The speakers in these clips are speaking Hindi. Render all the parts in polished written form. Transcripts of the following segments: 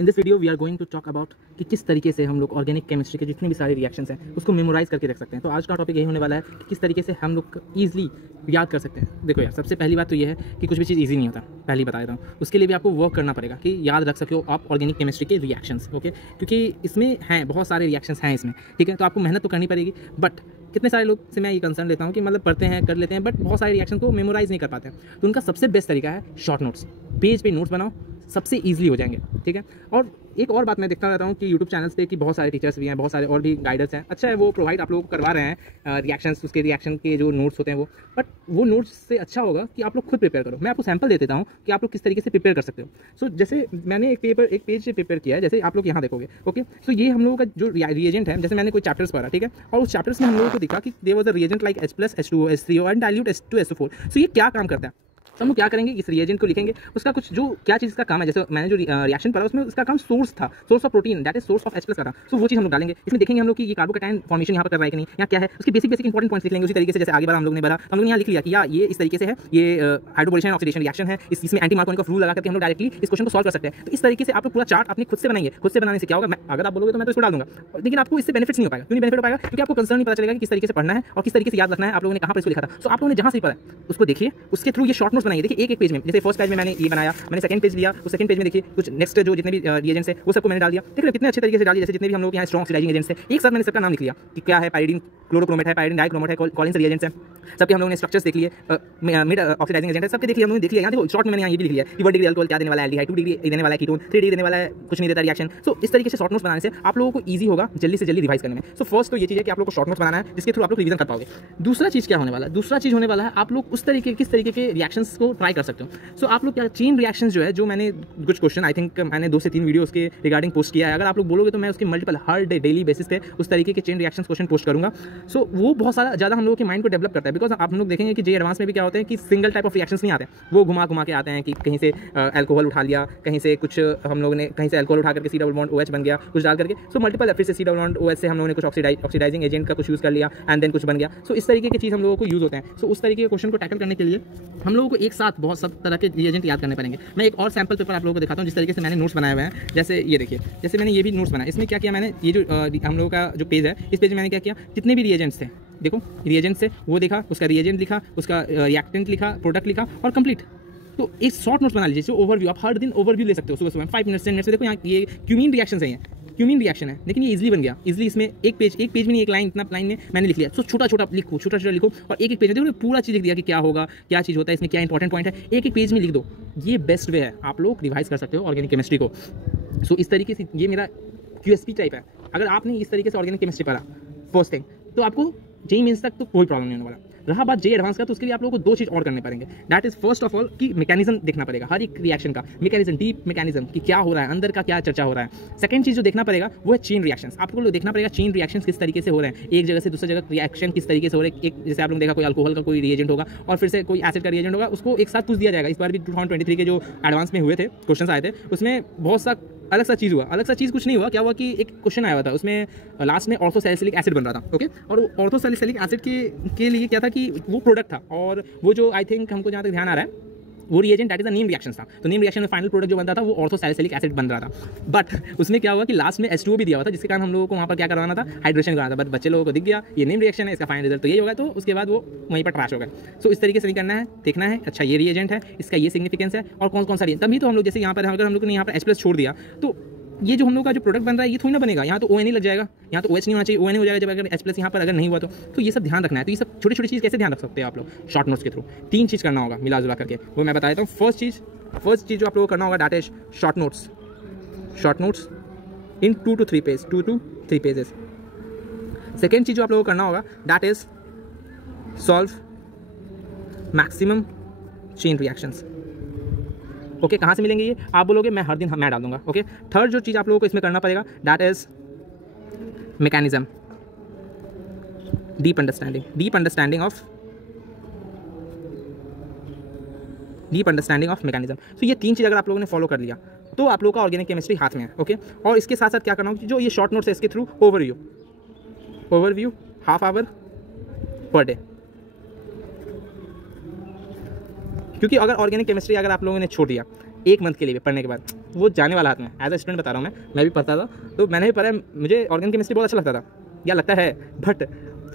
In this video we are going to talk about कि किस तरीके से हम लोग ऑर्गेनिक केमिस्ट्री के जितने भी सारे रिएक्शंस हैं उसको मेमोराइज करके रख सकते हैं। तो आज का टॉपिक यही होने वाला है कि किस तरीके से हम लोग ईजिली याद कर सकते हैं। देखो यार, सबसे पहली बात तो ये है कि कुछ भी चीज़ ईजी नहीं होता, पहले बता देता हूँ। उसके लिए भी आपको वर्क करना पड़ेगा कि याद रख सको आप ऑर्गेनिक केमिस्ट्री के रिएक्शंस, ओके। क्योंकि इसमें हैं बहुत सारे रिएक्शंस हैं इसमें, ठीक है। तो आपको मेहनत तो करनी पड़ेगी, बट कितने सारे लोग से मैं ये कंसर्न लेता हूँ कि मतलब पढ़ते हैं, कर लेते हैं, बट बहुत सारे रिएक्शन को मेमोराइज नहीं कर पाते हैं। तो उनका सबसे बेस्ट तरीका है शॉर्ट नोट्स। पेज पे नोट्स बनाओ, सबसे ईजिली हो जाएंगे, ठीक है। और एक और बात मैं देखता रहता हूँ कि यूट्यूब चैनल्स पे कि बहुत सारे टीचर्स भी हैं, बहुत सारे और भी गाइडर्स हैं, अच्छा है वो प्रोवाइड आप लोगों को करवा रहे हैं रिएक्शंस, उसके रिएक्शन के जो नोट्स होते हैं वो, बट वो नोट्स से अच्छा होगा कि आप लोग खुद प्रिपेयर करो। मैं आपको सैंपल दे देता हूँ कि आप लोग किस तरीके से प्रिपेयर कर सकते हो। सो जैसे मैंने एक पेज से प्रिपेयर किया है, जैसे आप लोग यहाँ देखोगे, ओके। सो ये हम लोगों का जो रिएजेंट है, जैसे मैंने कोई चैप्टर्स पढ़ा, ठीक है, और उस चैप्टर्स में हम लोगों को दिखा कि there was a reagent like H+, H2O, H3O and dilute H2SO4। So ये क्या काम करता है? तो हम लोग क्या करेंगे, इस रिएजेंट को लिखेंगे, उसका कुछ जो क्या चीज़ का काम है, जैसे मैंने जो रिएक्शन पढ़ा उसमें उसका काम सोर्स था, source of protein, that is source of H+ का था। सो वो चीज़ हम लोग डालेंगे। इसमें देखेंगे हम लोग कि ये कार्बोकैटायन फॉर्मेशन यहाँ पर कर रहा है कि नहीं, या क्या है, उसके बेसिक इंपॉर्टेंट पॉइंट्स लिख लेंगे। उसी तरीके से जैसे आगे बार हम लोग ने बढ़ा, हम लोग यहाँ लिख लिया कि या ये इस तरीके से है, ये हाइड्रोबोलेशन ऑक्सीडेशन रिएक्शन है, इसमें एंटी मार्कोनिक रूल लगा करके हम लोग डायरेक्टली इस क्वेश्चन को सॉल्व कर सकते हैं। तो इस तरीके से आप लोग पूरा चार्ट अपने खुद से बनाइए। खुद से बनाने से क्या होगा, अगर आप बोलोगे तो मैं तो इसको डाल दूंगा, लेकिन आपको इससे बेनिफिट्स नहीं हो पाएगा। क्यों नहीं बेनिफिट हो पाएगा? क्योंकि आपको कंसर्न नहीं पता चलेगा कि किस तरीके से पढ़ना है और किस तरीके से याद रखना है। आप लोगों ने कहाँ पर इसको लिखा था, सो आप लोगों ने जहाँ से पढ़ा उसको देखिए, उसके थ्रू ये शॉर्ट नोट्स बनाइए। देखिए एक पेज में, जैसे फर्स्ट पेज में मैंने ये बनाया, मैंने सेकंड पेज लिया, उस सेकंड पेज में देखिए कुछ नेक्स्ट जो जितने भी रिएजेंट्स है वो सबको मैंने डाल दिया। देख रहे हो कितने अच्छे तरीके से डाल दिया। जैसे जितने भी हम लोग यहाँ स्ट्रॉन्ग ऑक्सीडाइजिंग एजेंट्स है, एक साथ मैंने सबका नाम लिख लिया कि क्या है, पाइरिडीन क्लोरोक्रोमेट है, पाइरिडीन डाइक्रोमेट है, कॉलिन्स रिएजेंट्स हैं, सबके हम लोगों ने स्ट्रक्चर्स देख लिए, मिड ऑक्सीडाइजिंग एजेंट है, सबके देख लिया, हम लोगों ने देख लिया। यहाँ देखो शॉर्ट में मैंने यहाँ ये भी लिख लिया कि 1 डिग्री अल्कोहल क्या देने वाला है, एल्डिहाइड 2 डिग्री देने वाला है, कीटोन 3 डिग्री देने वाला है, कुछ नहीं देता रिएक्शन। सो इस तरीके से शॉर्ट नोट्स बनाने से आप लोगों को ईजी होगा जल्दी से जल्दी रिवाइज करने में। सो फर्स्ट तो ये चीज़ है कि आप लोग को शॉर्ट नोट्स बनाना है, जिसके थ्रू आप लोग रिवीजन कर पाओगे। दूसरा चीज़ क्या होने वाला है, दूसरा चीज़ होने वाला है आप लोग किस तरीके के रिएक्शंस को ट्राई कर सकते हो। सो आप लोग क्या चेन रिएक्शंस जो है, जो मैंने कुछ क्वेश्चन आई थिंक मैंने 2 से 3 वीडियो उसके रिगार्डिंग पोस्ट किया है, अगर आप लोग बोलोगे तो मैं उसके मल्टीपल हर डेली बेसिस पे उस तरीके के चेन रिएक्शंस क्वेश्चन पोस्ट करूंगा। सो वो बहुत सारा ज़्यादा हम लोगों के माइंड को डेवलप करता है, बिकॉज आप लोग देखेंगे कि जे एडवांस में भी क्या होते हैं कि सिंगल टाइप ऑफ रिएक्शंस नहीं आते हैं, वो घुमा के आते हैं कि कहीं से अल्कोहल उठा लिया, कहीं से कुछ हम लोगों ने कहीं से अल्कोहल उठा करके C डबल बॉन्ड OH बन गया कुछ डाल करके। सो मल्टीपल फिर से C डबल बॉन्ड OH से हम लोगों ने कुछ ऑक्सीडाइजिंग एजेंट का कुछ यूज़ कर लिया एंड देन कुछ बन गया। सो इस तरीके की चीज़ हम लोगों को यूज़ होते हैं। सो उस तरीके के क्वेश्चन को टैकल करने के लिए हम लोगों को एक साथ बहुत सब तरह के रिएजेंट याद करने पड़ेंगे। मैं एक और सैम्पल पेपर आप लोगों को दिखाता हूँ जिस तरीके से मैंने नोट्स बनाए हुए हैं। जैसे ये देखिए, जैसे मैंने ये भी नोट्स बनाया, इसमें क्या किया मैंने, ये जो हम लोगों का जो पेज है, इस पेज में मैंने क्या किया, जितने भी रिएजेंट्स थे, देखो रिएजेंट से वो देखा, उसका रिएजेंट लिखा, उसका रिएक्टेंट लिखा, प्रोडक्ट लिखा और कंप्लीट। तो एक शॉर्ट नोट्स बना लीजिए, जो ओवरव्यू, आप हर दिन ओवरव्यू ले सकते हो सुबह 5 मिनट 10 मिनट से। देखो यहाँ ये क्यूमीन रिएक्शन है, क्यूमीन रिएक्शन है, लेकिन ये इजीली बन गया। इजीली इसमें एक पेज में नहीं, एक लाइन, इतना लाइन में मैंने लिख लिया। सो छोटा छोटा लिखो और एक पेज में देखो पूरा चीज़ लिख दिया कि क्या होगा, क्या चीज़ होता है, इसमें क्या इंपॉर्टेंट पॉइंट है, एक पेज में लिख दो। ये बेस्ट वे है, आप लोग रिवाइज कर सकते हो ऑर्गेनिक केमिस्ट्री को। सो इस तरीके से ये मेरा QSP टाइप है। अगर आपने इस तरीके से ऑर्गेनिक केमिस्ट्री पढ़ा फर्स्ट थिंग, तो आपको JEE मेंस तक तो कोई प्रॉब्लम नहीं होने वाला। रहा बात JEE एडवांस का, तो उसके लिए आप लोगों को 2 चीज़ और करने पड़ेंगे। That is first of all कि मैकेनिज्म देखना पड़ेगा, हर एक रिएक्शन का मैकेनिज्म, डीप मैकेनिज्म कि क्या हो रहा है, अंदर का क्या चर्चा हो रहा है। सेकंड चीज़ जो देखना पड़ेगा वो है चेन रिएक्शंस। आप लोगों को देखना पड़ेगा चेन रिएक्शंस किस तरीके से हो रहे हैं, एक जगह से दूसरी जगह रिएक्शन किस तरीके से हो रहे हैं। एक जैसे आप लोग देखा कोई अल्कोहल का कोई रिएजेंट होगा और फिर से कोई एसिड का रिएजेंट होगा, उसको एक साथ पूछ दिया जाएगा। इस बार भी 2023 के जो एडवांस में हुए थे क्वेश्चन आए थे, उसमें बहुत सा अलग सा चीज़ हुआ। अलग सा चीज़ कुछ नहीं हुआ, क्या हुआ कि एक क्वेश्चन आया हुआ था, उसमें लास्ट में ऑर्थोसैलिसिलिक एसिड बन रहा था, ओके। और ऑर्थोसैलिसिलिक एसिड के लिए क्या था कि वो प्रोडक्ट था, और वो जो आई थिंक हमको जहाँ तक ध्यान आ रहा है वो reagent that is the Neem reaction था। तो नीम रिएक्शन में फाइनल प्रोडक्ट जो बनता था वो ऑर्थोसैलिसिलिक एसिड बन रहा था। बट उसमें क्या हुआ कि लास्ट में H2O भी दिया हुआ था, जिसके कारण हम लोगों को वहाँ पर क्या करवाना था, हाइड्रेशन कराना था। बट बच्चे लोगों को दिख गया ये नीम रिएक्शन है, इसका फाइनल रिजल्ट तो यही होगा, तो उसके बाद वो वहीं पर ट्रैश हो गए। सो इस तरीके से नहीं करना है, देखना है अच्छा ये रिएजेंट है, इसका ये सिग्निफिकेंस है और कौन कौन सा रिएजेंट। तभी तो हम लोग जैसे यहाँ पर अगर हम लोग ने यहाँ पर H+ छोड़ दिया, तो ये जो हम लोग का जो प्रोडक्ट बन रहा है ये थोड़ी ना बनेगा। यहाँ तो ONE लग जाएगा, यहाँ तो OH नहीं होना चाहिए, ONE हो जाएगा जब अगर H+ यहाँ पर अगर नहीं हुआ तो ये सब ध्यान रखना है। तो ये सब छोटी छोटी चीज़ कैसे ध्यान रख सकते हो आप लोग शॉर्ट नोट्स के थ्रू। 3 चीज़ करना होगा मिला जुला करके, वो मैं बता देता हूँ। फर्स्ट चीज़ जो आप लोगों को करना होगा that is short notes in 2 to 3 pages. Second चीज़ जो आप लोगों को करना होगा that is solve maximum chain reactions. Okay, कहाँ से मिलेंगे ये आप बोलोगे, मैं हर दिन मैं डाल दूंगा, ओके। थर्ड जो चीज़ आप लोगों को इसमें करना पड़ेगा that is mechanism, deep understanding of mechanism. तो ये 3 चीज़ अगर आप लोगों ने फॉलो कर लिया तो आप लोगों का ऑर्गेनिक केमिस्ट्री हाथ में है, ओके। और इसके साथ साथ क्या करना होगा, जो ये शॉर्ट नोट्स है इसके through overview half hour per day. क्योंकि अगर ऑर्गेनिक केमिस्ट्री अगर आप लोगों ने छोड़ दिया 1 मंथ के लिए पढ़ने के बाद, वो जाने वाला हाथ में। एज अ स्टूडेंट बता रहा हूँ, मैं भी पढ़ता था, तो मैंने भी पढ़ा, मुझे ऑर्गेनिक केमिस्ट्री बहुत अच्छा लगता था या लगता है, बट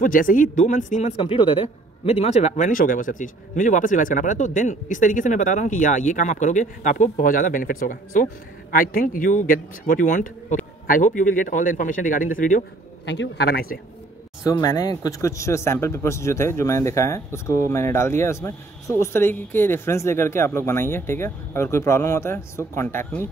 वो जैसे ही 2 मंथ्स 3 मंथ्स कंप्लीट होते थे, मेरे दिमाग से वैनिश हो गया वो सब चीज़, मुझे वापस रिवाइज करना पड़ा। तो देन इस तरीके से मैं बता रहा हूँ कि या ये काम आप करोगे तो आपको बहुत ज़्यादा बेनिफिट्स होगा। So I think you get what you want. Okay, I hope you will get all the information regarding this video. Thank you, have a nice day. So मैंने कुछ सैम्पल पेपर्स जो थे, जो मैंने दिखाया है, उसको मैंने डाल दिया उसमें। सो उस तरीके के रेफरेंस लेकर के आप लोग बनाइए, ठीक है। अगर कोई प्रॉब्लम होता है सो कॉन्टैक्ट मी।